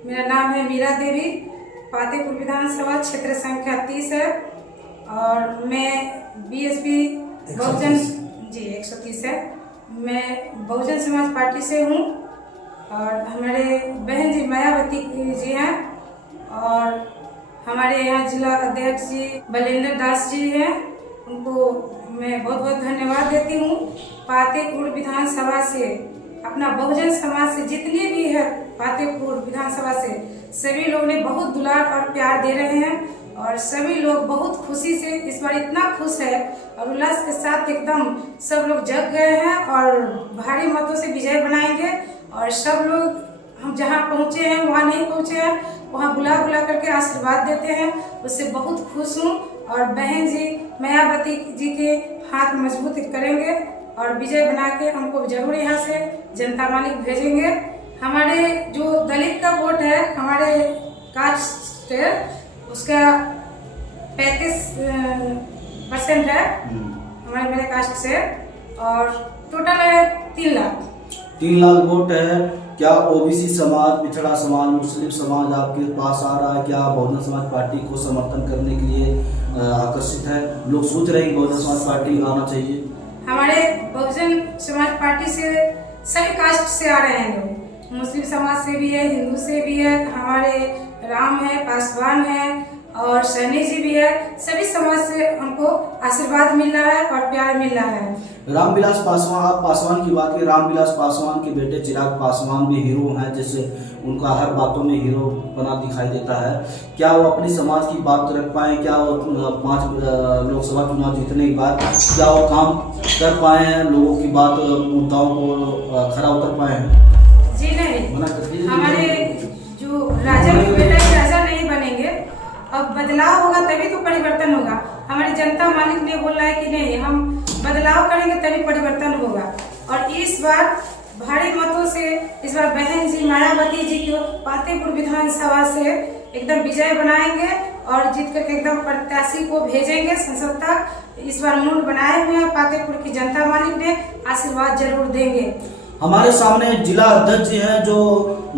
मेरा नाम है मीरा देवी। पातेपुर विधानसभा क्षेत्र संख्या 30 है और मैं बीएसपी बहुजन 130 है। मैं बहुजन समाज पार्टी से हूँ और हमारे बहन जी मायावती जी हैं और हमारे यहाँ जिला अध्यक्ष जी बलेंद्र दास जी हैं। उनको मैं बहुत बहुत धन्यवाद देती हूँ। पातेपुर विधानसभा से अपना बहुजन समाज से जितने भी है पातेपुर विधानसभा से सभी लोग ने बहुत दुलार और प्यार दे रहे हैं और सभी लोग बहुत खुशी से इस बार इतना खुश है और उल्लास के साथ एकदम सब लोग जग गए हैं और भारी मतों से विजय बनाएंगे। और सब लोग हम जहाँ पहुँचे हैं वहाँ नहीं पहुँचे हैं वहाँ बुला बुला करके आशीर्वाद देते हैं, उससे बहुत खुश हूँ। और बहन जी मायावती जी के हाथ मजबूत करेंगे और विजय बना के हमको जरूर यहाँ से जनता मालिक भेजेंगे। हमारे जो दलित का वोट है हमारे कास्ट उसका 35% है हमारे मेरे कास्ट से और टोटल है 3 लाख। 3 लाख वोट है। क्या ओबीसी समाज, पिछड़ा समाज, मुस्लिम समाज आपके पास आ रहा है? क्या बहुजन समाज पार्टी को समर्थन करने के लिए आकर्षित है? लोग सोच रहे हैं बहुजन समाज पार्टी आना चाहिए। हमारे बहुजन समाज पार्टी से सभी कास्ट से आ रहे हैं लोग, मुस्लिम समाज से भी है, हिंदू से भी है, हमारे राम है, पासवान है और सैनी जी भी है। सभी समाज से हमको आशीर्वाद मिल रहा है और प्यार मिल रहा है। रामविलास पासवान, आप पासवान की बात करें, रामविलास पासवान के बेटे चिराग पासवान भी हीरो हैं, जैसे उनका हर बातों में हीरो बना दिखाई देता है। क्या वो अपनी समाज की बात रख पाए? क्या वो 5 लोकसभा चुनाव जीतने के बाद क्या वो काम कर पाए हैं? लोगों की बात, मुद्दाओं को खरा उतर पाए हैं? जी नहीं, हमारे जो राजा के बेटा राजा नहीं बनेंगे, अब बदलाव होगा तभी तो परिवर्तन होगा। हमारी जनता मालिक ने बोला है कि नहीं हम बदलाव करेंगे तभी परिवर्तन होगा। और इस बार भारी मतों से इस बार बहन जी मायावती जी को पातेपुर विधानसभा से एकदम विजय बनाएंगे और जीत करके एकदम प्रत्याशी को भेजेंगे संसद तक। इस बार मूड बनाए हुए हैं, पातेपुर की जनता मालिक ने आशीर्वाद जरूर देंगे। हमारे सामने जिला अध्यक्ष जी हैं जो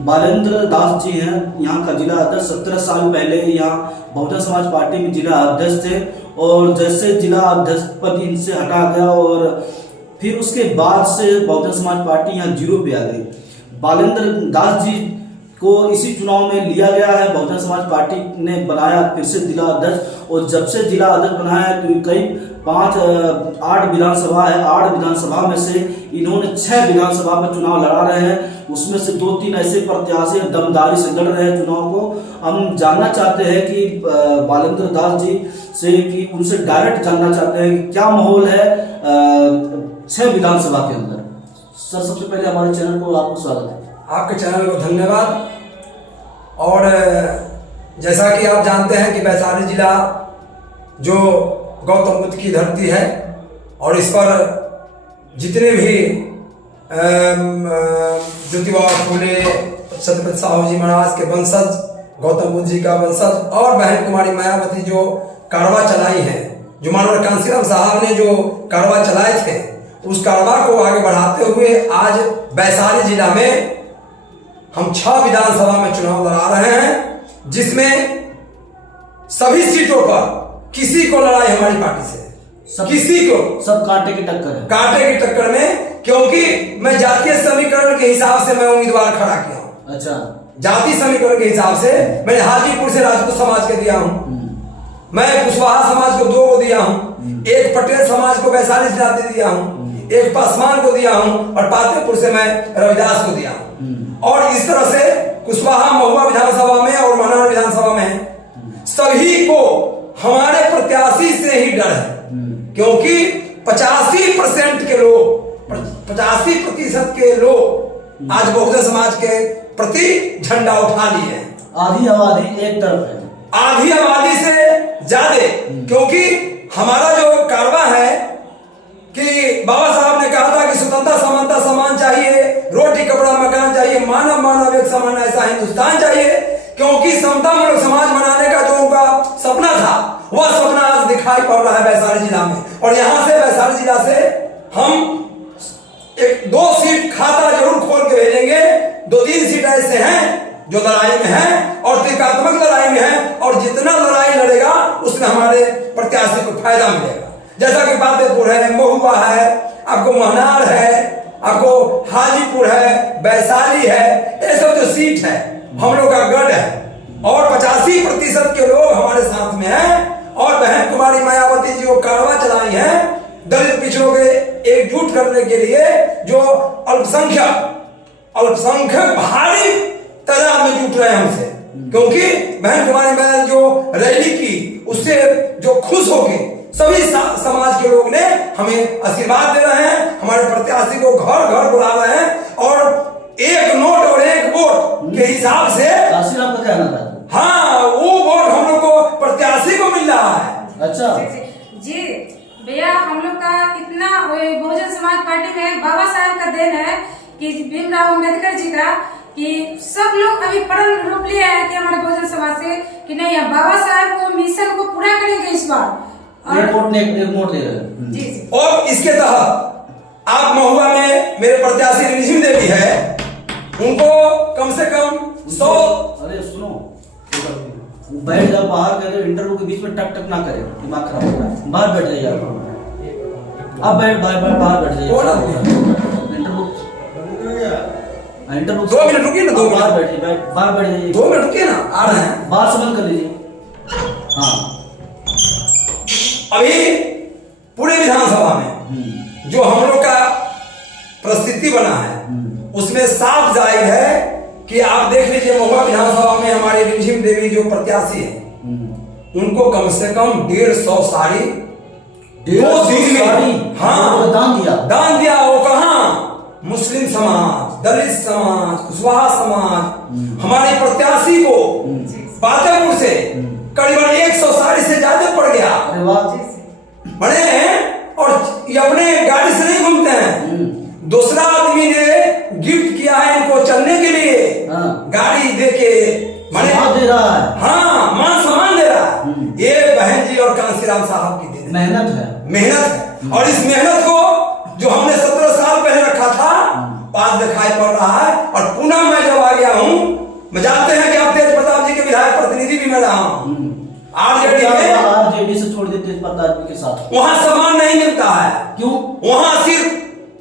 बलेंद्र दास जी हैं, यहाँ का जिला अध्यक्ष। 17 साल पहले यहाँ बहुजन समाज पार्टी में जिला अध्यक्ष थे और जैसे जिला अध्यक्ष पद इनसे हटा गया और फिर उसके बाद से बहुजन समाज पार्टी यहाँ 0 पे आ गई। बलेंद्र दास जी को इसी चुनाव में लिया गया है, बहुजन समाज पार्टी ने बनाया फिर से जिला अध्यक्ष और जब से जिला अध्यक्ष बनाया है तो कई 8 विधानसभा है। 8 विधानसभा में से इन्होंने 6 विधानसभा में चुनाव लड़ा रहे हैं, उसमें से 2-3 ऐसे प्रत्याशी दमदारी से लड़ रहे हैं चुनाव को। हम जानना चाहते हैं कि बलेंद्र दास जी से कि उनसे डायरेक्ट जानना चाहते हैं कि क्या माहौल है 6 विधानसभा के अंदर। सर, सबसे पहले हमारे चैनल को आपको स्वागत है। आपके चैनल को धन्यवाद। और जैसा कि आप जानते हैं कि वैशाली जिला जो गौतम बुद्ध की धरती है और इस पर जितने भी ज्योतिबा फूले, छत्रपति साहू जी महाराज के वंशज, गौतम बुद्ध जी का वंशज और बहन कुमारी मायावती जो कारवा चलाई है, जो माननीय कांसीराम साहब ने जो कारवा चलाए थे, उस कारवा को आगे बढ़ाते हुए आज वैशाली जिला में हम 6 विधानसभा में चुनाव लड़ा रहे हैं, जिसमें सभी सीटों पर किसी को लड़ाई हमारी पार्टी से किसी को सब कांटे की टक्कर है। कांटे की टक्कर में, क्योंकि मैं जातीय समीकरण के हिसाब से मैं उम्मीदवार खड़ा किया हूं। अच्छा, जाति समीकरण के हिसाब से मैंने हाजीपुर से राजपूत समाज के दिया हूं, मैं कुशवाहा समाज को 2 को दिया हूं, एक पटेल समाज को वैशाली से जाति दिया हूं, एक पासवान को दिया हूं और पातेपुर से मैं रविदास को दिया हूं। और इस तरह से कुशवाहा महुआ विधानसभा में और महानार विधानसभा में सभी को हमारे प्रत्याशी से ही डर है, क्योंकि 85% के लोग 85% के लोग आज बहुजन समाज के प्रति झंडा उठा लिए हैं। आधी आबादी एक तरफ है, आधी आबादी से ज्यादा, क्योंकि हमारा जो कारवा है कि बाबा साहब ने कहा था कि स्वतंत्रता समानता समान चाहिए, रोटी कपड़ा मकान चाहिए, मानव मानव एक समान, ऐसा हिंदुस्तान चाहिए। क्योंकि समतामूलक समाज बनाने का जो उनका सपना था वह सपना आज दिखाई पड़ रहा है वैशाली जिला में। और यहां से वैशाली जिला से हम 1-2 सीट खाता जरूर खोल के भेजेंगे। 2-3 सीट ऐसे हैं जो लड़ाई में है और तीकात्मक लड़ाई में है, और जितना लड़ाई लड़ेगा उसमें हमारे प्रत्याशी को फायदा मिलेगा। जैसा कि बातेपुर है, महुआ है, आपको महनार है, आपको हाजीपुर है, वैशाली है, ये सब जो सीट है हम लोग का गढ़ है, और 85% के लोग हमारे साथ में हैं। और बहन कुमारी मायावती जी को कारवा चलाई है दलित पिछड़ों के एकजुट करने के लिए, जो अल्पसंख्यक भारी तादाद में जुट रहे हैं हमसे, क्योंकि बहन कुमारी मैंने जो रैली की उससे जो खुश हो गए सभी समाज के लोग ने हमें आशीर्वाद दे रहे हैं, हमारे प्रत्याशी को घर घर बुला रहे हैं, और एक नोट और एक वोट के हिसाब से आपका कहना था। हाँ, वो वोट हम लोग को प्रत्याशी को मिल रहा है। अच्छा जी भैया, हम लोग का इतना बहुजन समाज पार्टी में बाबा साहब का देन है कि भीमराव अम्बेडकर जी का, कि सब लोग अभी प्रण रूप लिया है कि हमारे बहुजन समाज से कि नहीं, हम बाबा साहब को मिशन को पूरा करेंगे इस बार। और एक वोट ले रहे हैं। जी। और इसके तहत आप महुआ में मेरे प्रत्याशी रिझिम देवी है, उनको कम से कम 100। अरे सुनो, बैठ जाओ बाहर, कर इंटरव्यू के बीच में टक टक ना करें, दिमाग खराब होगा। बाहर बैठ जाइए आप बैठ बाहर बैठ जाइए। इंटरव्यू 2 मिनट रुकिए ना, 2 मिनट बाहर बैठिए, बाहर बैठ जाइए। 2 मिनट रुकिए ना, आ रहे हैं। बाहर से बंद कर लीजिए। हाँ, अभी पूरे विधानसभा में जो हम लोग का परिस्थिति बना है उसमें साफ जाहिर है कि आप देख लीजिए, महुआ विधानसभा में हमारी रिमझिम देवी जो प्रत्याशी है उनको कम से कम 150 साड़ी 2 दिन में, हाँ, दान दिया। वो कहाँ? मुस्लिम समाज, दलित समाज, कुशवाहा समाज, हमारे प्रत्याशी को बातेपुर से करीबन 100 साड़ी से ज्यादा पड़ गया। बड़े हैं, और ये अपने गाड़ी से नहीं घूमते हैं, दूसरा आदमी ने गिफ्ट किया है इनको चलने के लिए, गाड़ी देके दे रहा है। हाँ, मान सम्मान दे रहा है। ये बहन जी और कांसीराम साहब की मेहनत है। और इस मेहनत को जो हमने 17 साल पहले रखा था आज दिखाई पड़ रहा है। और पुनः मैं जब आ गया हूँ, मैं जानते हैं कि आप तेज प्रताप जी के विधायक प्रतिनिधि भी मैं रहा हूँ आरजेडी से छोड़ देते तेज प्रताप जी के साथ। वहाँ सम्मान नहीं मिलता है। क्यों? वहाँ सिर्फ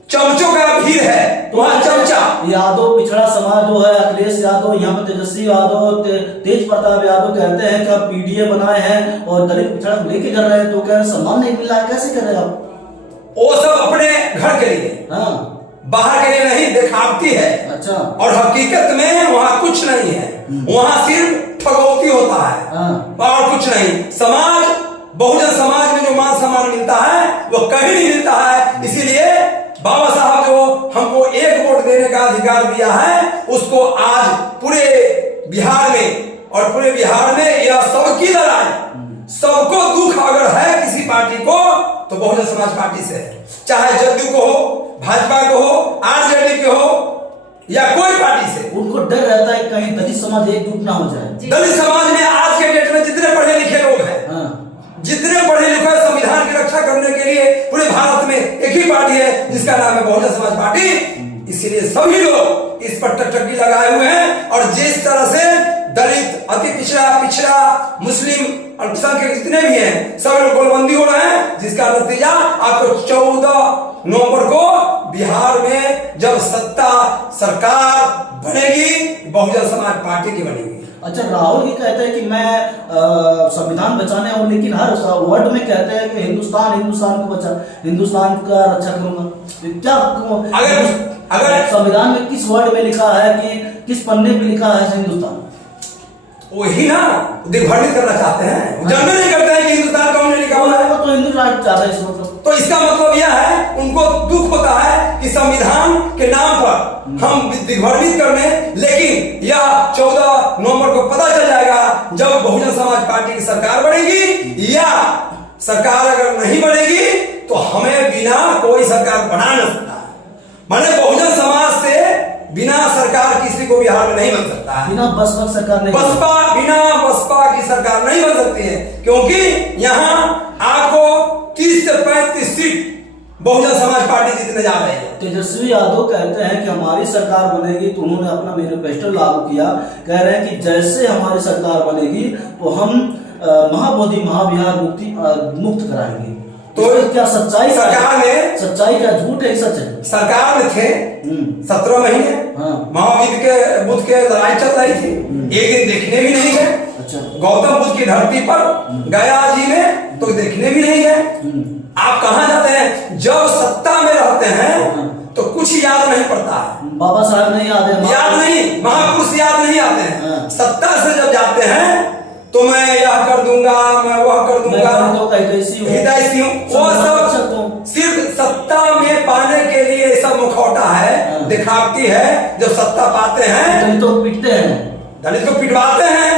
चमचों का भीड़ है, वहाँ चमचा। यादव पिछड़ा समाज जो है, अखिलेश यादव, यहाँ पे तेजस्वी यादव, तेज प्रताप यादव कहते हैं कि आप पीडीए बनाए हैं और दलित पिछड़ा लेके कर रहे हैं, तो क्या सम्मान नहीं मिल रहा है? कैसे कर रहे हैं आप? वो सब अपने घर के लिए, बाहर के लिए नहीं, दिखावती है। अच्छा। और हकीकत में वहाँ कुछ नहीं है, वहाँ सिर्फ ठगौती होता है और कुछ नहीं। समाज, बहुजन समाज में जो मान सम्मान मिलता है वो कहीं नहीं मिलता है। इसीलिए बाबा साहब जो हमको 1 वोट देने का अधिकार दिया है, उसको आज पूरे बिहार में, और पूरे बिहार में यह सबकी लड़ाई, सबको दुख अगर है किसी पार्टी को तो बहुजन समाज पार्टी से है, चाहे जदयू को हो, भाजपा को हो, आरजेडी को हो, या कोई पार्टी से। उनको डर रहता है कहीं दलित समाज एकजुट ना हो जाए। दलित समाज में आज के डेट में जितने पढ़े लिखे लोग हैं, जितने पढ़े लिखे संविधान की रक्षा करने के लिए पूरे भारत में एक ही पार्टी है जिसका नाम है बहुजन समाज पार्टी। इसीलिए सभी लोग इस पर टकटकी लगाए हुए हैं। और जिस तरह से दलित, अति पिछड़ा, मुस्लिम, अल्पसंख्यक जितने भी हैं, सब लोग गोलबंदी हो रहे हैं, जिसका नतीजा आपको 14 नवंबर को बिहार में जब सत्ता सरकार बनेगी, बहुजन समाज पार्टी की बनेगी। अच्छा, राहुल जी कहते हैं कि मैं संविधान बचाने और, लेकिन हर वर्ड में कहते हैं कि हिंदुस्तान को बचा, हिंदुस्तान का रक्षा करूंगा। क्या अगर संविधान में किस वर्ड में लिखा है, कि किस पन्ने पे लिखा है हिंदुस्तान? वही ना दिग्भ्रमित करना चाहते हैं, जानना नहीं करते हैं कि हिंदुस्तान कौन ने लिखा हुआ है। तो हिंदू राष्ट्र चाहता है इस मतलब। तो इसका मतलब यह है, उनको दुख होता है कि संविधान के नाम पर हम दिग्भ्रमित करने, लेकिन यह 14 नवंबर को पता चल जाएगा जब बहुजन समाज पार्टी की सरकार बनेगी, या सरकार अगर नहीं बनेगी तो हमें बिना कोई सरकार बना न सकता। माने बहुजन समाज से बिना सरकार किसी को बिहार में नहीं बन सकता है। बिना बसपा सरकार नहीं, बिना बसपा की सरकार नहीं बन सकती है, क्योंकि यहाँ आपको 30 से 35 सीट बहुजन समाज पार्टी जीतने जा रही है। तेजस्वी यादव कहते हैं कि हमारी सरकार बनेगी, तो उन्होंने अपना मैनिफेस्टो लागू किया, कह रहे हैं कि जैसे हमारी सरकार बनेगी तो हम महाबोधि महाविहार मुक्त कराएंगे। तो क्या सच्चाई सरकार में सच्चाई क्या झूठ है सच है? सरकार में थे 17 महीने, महावीर बुद्ध के लड़ाई चल रही थी, एक दिन देखने भी नहीं गए। अच्छा। गौतम बुद्ध की धरती पर गया जी में तो देखने भी नहीं गए। आप कहाँ जाते हैं? जब सत्ता में रहते हैं तो कुछ याद नहीं पड़ता है, बाबा साहब नहीं याद है, याद नहीं, महापुरुष याद नहीं आते हैं। सत्ता से जब जाते हैं तो मैं यह कर दूंगा, मैं वह कर दूंगा, हितैषी हूँ, वो सब सिर्फ सत्ता में पाने के लिए सब मुखौटा है, दिखावटी है। जब सत्ता पाते हैं दलित को पिटते हैं, दलित को पिटवाते हैं,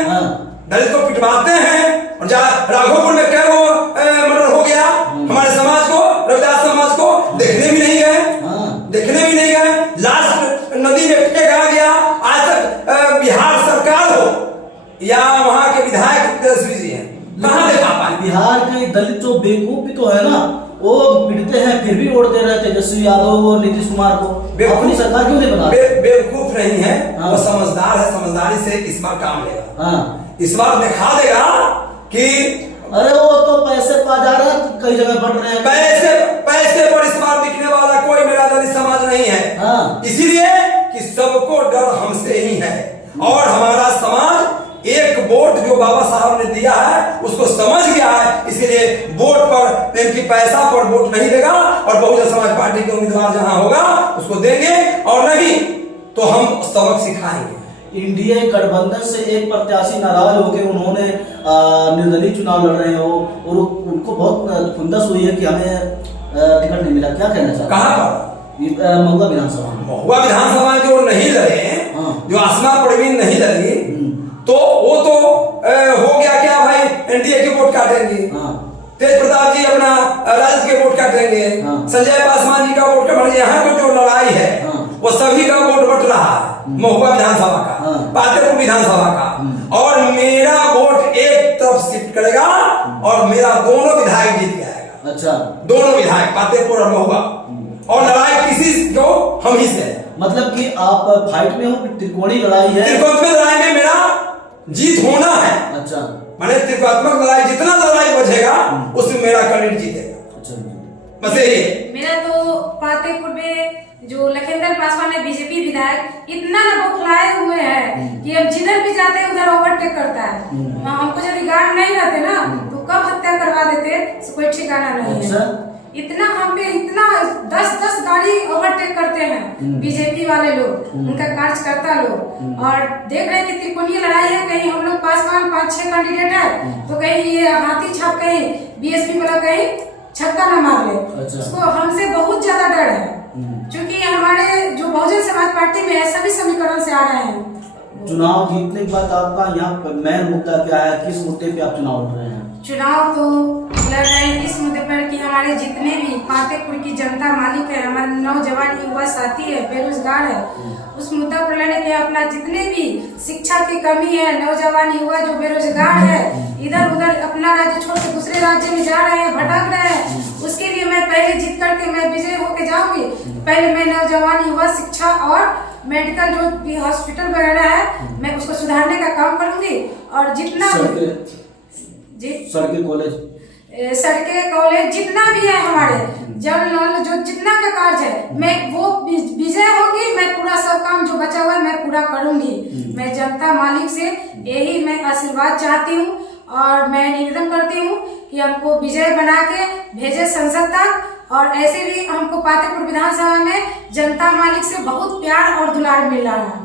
दलित को पिटवाते हैं। और राघोपुर में कई वो मर्डर हो गया, हमारे समाज को, रविदास समाज को देखने भी नहीं गए, देखने भी नहीं गए। लास्ट नदी में फेंका गया। आज तक बिहार सरकार हो या वहां के विधायक तेजस्वी जी हैं, कहां देखा पाए? बिहार के दलित जो बेवकूफ भी तो है ना, वो पिटते हैं फिर भी वोट दे रहे हैं तेजस्वी यादव और नीतीश कुमार को। अपनी सरकार क्यों नहीं बना? बेवकूफ नहीं है, वो समझदार है, समझदारी से इस बार काम लेगा। इस बार दिखा देगा कि अरे वो तो पैसे पा जा रहे हैं, कई जगह बढ़ रहे हैं पैसे पर इस बार बिकने वाला कोई मेरा दलित समाज नहीं है। इसीलिए कि सबको डर हमसे ही है, और हमारा समाज एक वोट जो बाबा साहब ने दिया है उसको समझ गया है, इसलिए वोट पर इनकी पैसा पर वोट नहीं देगा, और बहुजन समाज पार्टी के उम्मीदवार जहां होगा उसको देंगे, और नहीं तो हम सबक सिखाएंगे। इंडिया गठबंधन से एक प्रत्याशी नाराज होकर उन्होंने निर्दलीय चुनाव लड़ रहे हो, और उनको बहुत खुंदस हुई है कि हमें टिकट नहीं मिला, क्या कहना चाहते? कहाँ पर? महुआ विधानसभा में। महुआ विधानसभा जो नहीं लड़े, जो आसमा परवीन नहीं लड़ी, तो वो तो हो गया क्या भाई, एनडीए के वोट काटेंगे, तेज प्रताप जी अपना राजद के वोट काटेंगे, संजय पासवान जी का वोट काटेंगे। यहाँ पर जो लड़ाई है वो सभी का वोट बट रहा है, महुआ विधानसभा का, पातेपुर विधानसभा का, और मेरा वोट एक तरफ शिफ्ट करेगा और मेरा दोनों विधायक जीत जाएगा। अच्छा, दोनों विधायक पातेपुर और महुआ, और लड़ाई किसी जो हम ही से। मतलब कि आप फाइट में हो, त्रिकोणीय लड़ाई है, त्रिकोणात्मक लड़ाई में मेरा जीत होना है। अच्छा, मैंने त्रिकोणात्मक लड़ाई, जितना लड़ाई बचेगा उसमें मेरा कैंडिडेट जीतेगा। अच्छा, बस यही। मेरा तो पातेपुर में जो लखींदर पासवान है बीजेपी विधायक, इतना न बौखलाए हुए हैं कि अब जिधर भी जाते हैं उधर ओवरटेक करता है। हमको यदि गार्ड नहीं रहते ना तो कब हत्या करवा देते, कोई ठिकाना नहीं है। इतना हम पे इतना 10-10 गाड़ी ओवरटेक करते हैं बीजेपी वाले लोग, उनका कार्यकर्ता लोग, और देख रहे हैं कि त्रिकोणीय लड़ाई है। कहीं हम लोग पासवान 5-6 कैंडिडेट है तो कहीं ये हाथी छाप, कहीं बीएसपी वाला कहीं छक्का न मार ले। अच्छा। उसको हमसे बहुत ज्यादा डर है, क्योंकि हमारे जो बहुजन समाज पार्टी में है सभी समीकरण से आ रहे हैं। चुनाव जीतने के बाद आपका यहाँ मेन मुद्दा क्या है, किस मुद्दे पे आप चुनाव लड़ रहे हैं? चुनाव तो लड़ रहे हैं इस मुद्दे पर कि हमारे जितने भी पातेपुर की जनता मालिक है, हमारे नौजवान युवा साथी है, बेरोजगार है, उस मुद्दा पर लड़ने के अपना जितने भी शिक्षा की कमी है, नौजवान युवा जो बेरोजगार है, इधर उधर अपना राज्य छोड़ के दूसरे राज्य में जा रहे हैं, भटक रहे हैं, उसके लिए मैं पहले जीत करके मैं विजय होके जाऊंगी। पहले मैं नौजवान युवा शिक्षा और मेडिकल जो भी हॉस्पिटल वगैरह है मैं उसको सुधारने का काम करूंगी, और जितना सड़कें कॉलेज जितना भी है हमारे जल नल जो जितना का कार्य है मैं वो विजय होगी। मैं पूरा सब काम जो बचा हुआ है मैं पूरा करूंगी। मैं जनता मालिक से यही मैं आशीर्वाद चाहती हूँ, और मैं निवेदन करती हूँ कि हमको विजय बना के भेजे संसद तक। और ऐसे भी हमको पातेपुर विधानसभा में जनता मालिक से बहुत प्यार और दुलार मिल रहा है।